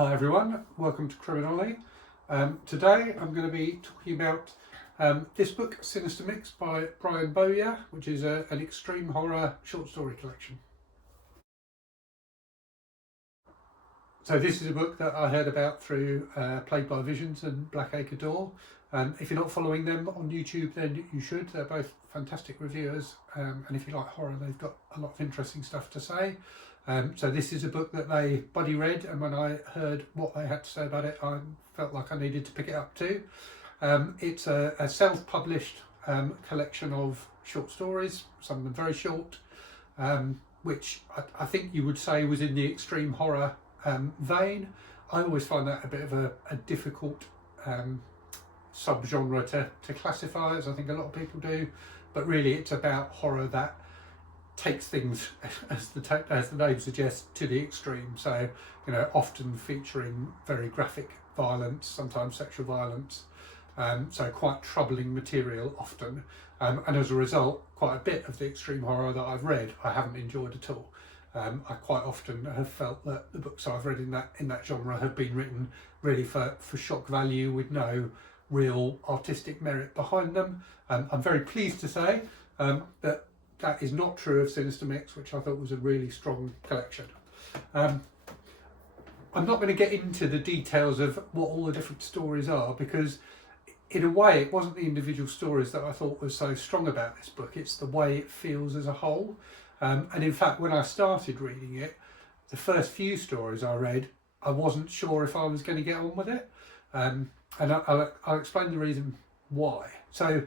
Hi everyone, welcome to Criminology. Today I'm going to be talking about this book, Sinister Mix by Brian Bowyer, which is an extreme horror short story collection. So this is a book that I heard about through Plagued by Visions and Black Acre Door. If you're not following them on YouTube, then you should. They're both fantastic reviewers, and if you like horror, they've got a lot of interesting stuff to say. So this is a book that they buddy read, and when I heard what they had to say about it, I felt like I needed to pick it up too. It's a self-published collection of short stories, some of them very short, which I think you would say was in the extreme horror vein. I always find that a bit of a difficult subgenre to classify, as I think a lot of people do, but really it's about horror that takes things, as the name suggests, to the extreme. So, you know, often featuring very graphic violence, sometimes sexual violence, so quite troubling material often, and as a result, quite a bit of the extreme horror that I've read I haven't enjoyed at all. I quite often have felt that the books I've read in that genre have been written really for shock value with no real artistic merit behind them. I'm very pleased to say that is not true of Sinister Mix, which I thought was a really strong collection. I'm not going to get into the details of what all the different stories are, because in a way it wasn't the individual stories that I thought was so strong about this book, it's the way it feels as a whole. And in fact, when I started reading it, the first few stories I read, I wasn't sure if I was going to get on with it. And I'll explain the reason why. So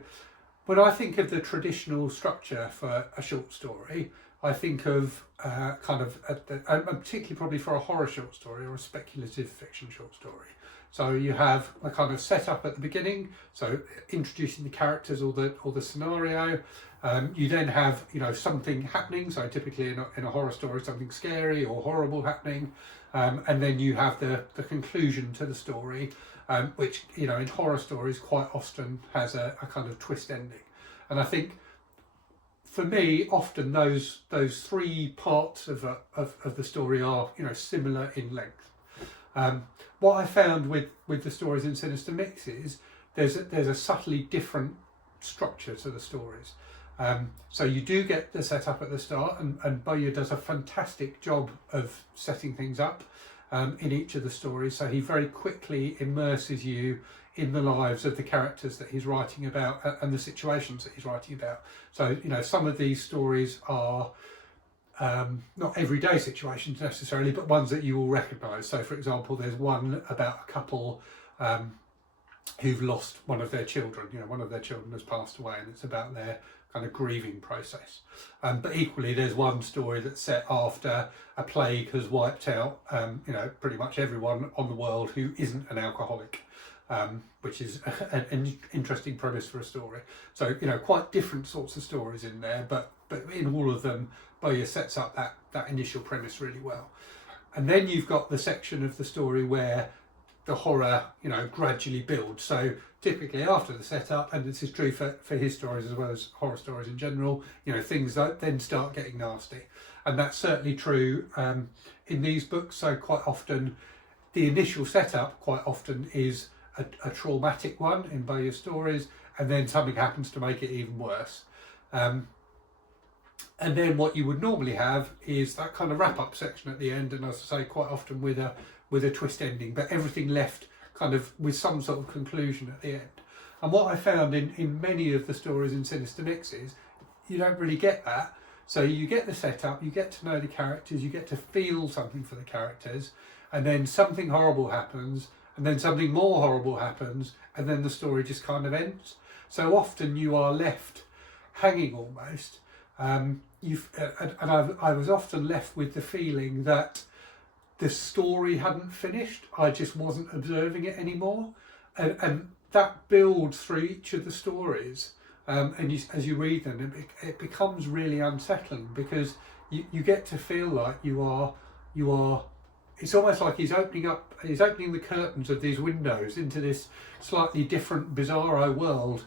when I think of the traditional structure for a short story, I think of and particularly probably for a horror short story or a speculative fiction short story. So you have a kind of setup at the beginning, so introducing the characters or the scenario. You then have, you know, something happening, so typically in a horror story, something scary or horrible happening, and then you have the conclusion to the story, which, you know, in horror stories quite often has a kind of twist ending. And I think for me, often those three parts of the story are, you know, similar in length. What I found with the stories in Sinister Mix is there's a subtly different structure to the stories. So you do get the setup at the start, and Bowyer does a fantastic job of setting things up in each of the stories. So he very quickly immerses you in the lives of the characters that he's writing about and the situations that he's writing about. So, you know, some of these stories are not everyday situations necessarily, but ones that you will recognise. So, for example, there's one about a couple who've lost one of their children. You know, one of their children has passed away, and it's about their kind of grieving process. But equally, there's one story that's set after a plague has wiped out, you know, pretty much everyone on the world who isn't an alcoholic, which is an interesting premise for a story. So, you know, quite different sorts of stories in there, but in all of them, Bowyer sets up that initial premise really well. And then you've got the section of the story where the horror, you know, gradually builds. So typically after the setup, and this is true for his stories as well as horror stories in general, you know, things then start getting nasty. And that's certainly true in these books. So quite often, the initial setup quite often is a traumatic one in Bowyer's stories, and then something happens to make it even worse. And then what you would normally have is that kind of wrap-up section at the end, and as I say, quite often with a twist ending, but everything left kind of with some sort of conclusion at the end. And what I found in many of the stories in Sinister Mix is you don't really get that. So you get the setup, you get to know the characters, you get to feel something for the characters, and then something horrible happens, and then something more horrible happens, and then the story just kind of ends. So often you are left hanging almost. I was often left with the feeling that the story hadn't finished. I just wasn't observing it anymore, and that builds through each of the stories. And as you read them, it becomes really unsettling, because you get to feel like you are. It's almost like he's opening the curtains of these windows into this slightly different, bizarro world,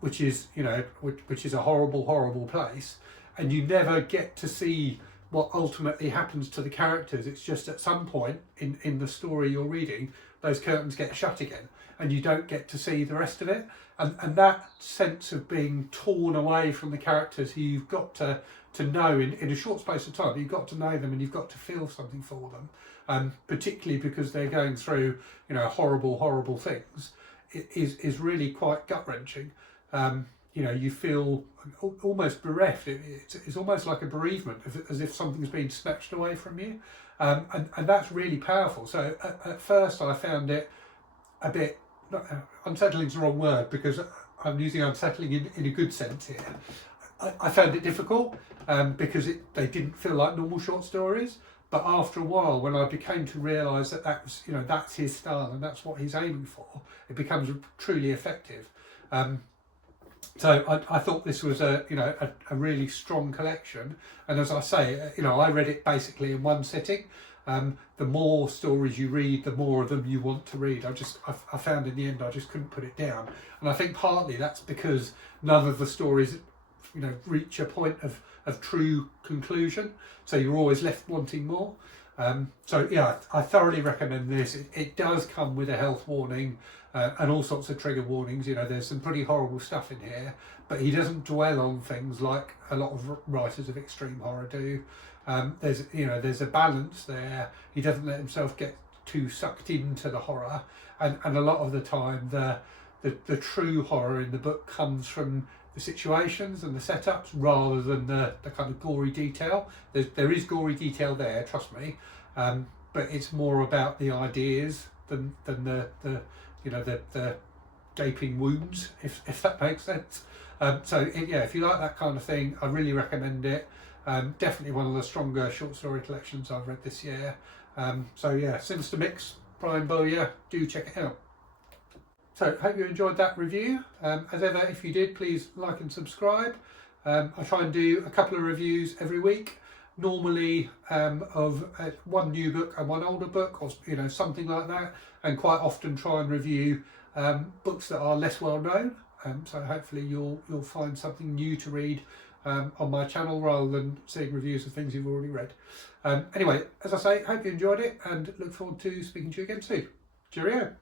which is, you know, which is a horrible, horrible place, and you never get to see what ultimately happens to the characters. It's just at some point in the story you're reading, those curtains get shut again and you don't get to see the rest of it. And that sense of being torn away from the characters who you've got to know in a short space of time, you've got to know them and you've got to feel something for them, particularly because they're going through, horrible things. It is really quite gut-wrenching. You feel almost bereft. It's almost like a bereavement, as if something's been snatched away from you. And that's really powerful. So at first I found it a bit, unsettling is the wrong word because I'm using unsettling in a good sense here. I found it difficult because they didn't feel like normal short stories. But after a while, when I became to realise that was, that's his style and that's what he's aiming for, it becomes truly effective. So I thought this was a really strong collection, and as I say, I read it basically in one sitting. The more stories you read, the more of them you want to read. I found in the end I just couldn't put it down, and I think partly that's because none of the stories, reach a point of true conclusion. So you're always left wanting more. So yeah, I thoroughly recommend this. It does come with a health warning and all sorts of trigger warnings. There's some pretty horrible stuff in here, but he doesn't dwell on things like a lot of writers of extreme horror do. There's a balance there. He doesn't let himself get too sucked into the horror, and a lot of the time the true horror in the book comes from the situations and the setups rather than the kind of gory detail. There is gory detail there, trust me, but it's more about the ideas than the gaping wounds, if that makes sense. If you like that kind of thing, I really recommend it. Definitely one of the stronger short story collections I've read this year. Sinister Mix, Brian Bowyer, do check it out. So, hope you enjoyed that review. As ever, if you did, please like and subscribe. I try and do a couple of reviews every week, normally of one new book and one older book, or something like that, and quite often try and review books that are less well known. So hopefully you'll find something new to read on my channel rather than seeing reviews of things you've already read. Anyway, as I say, hope you enjoyed it and look forward to speaking to you again soon. Cheerio.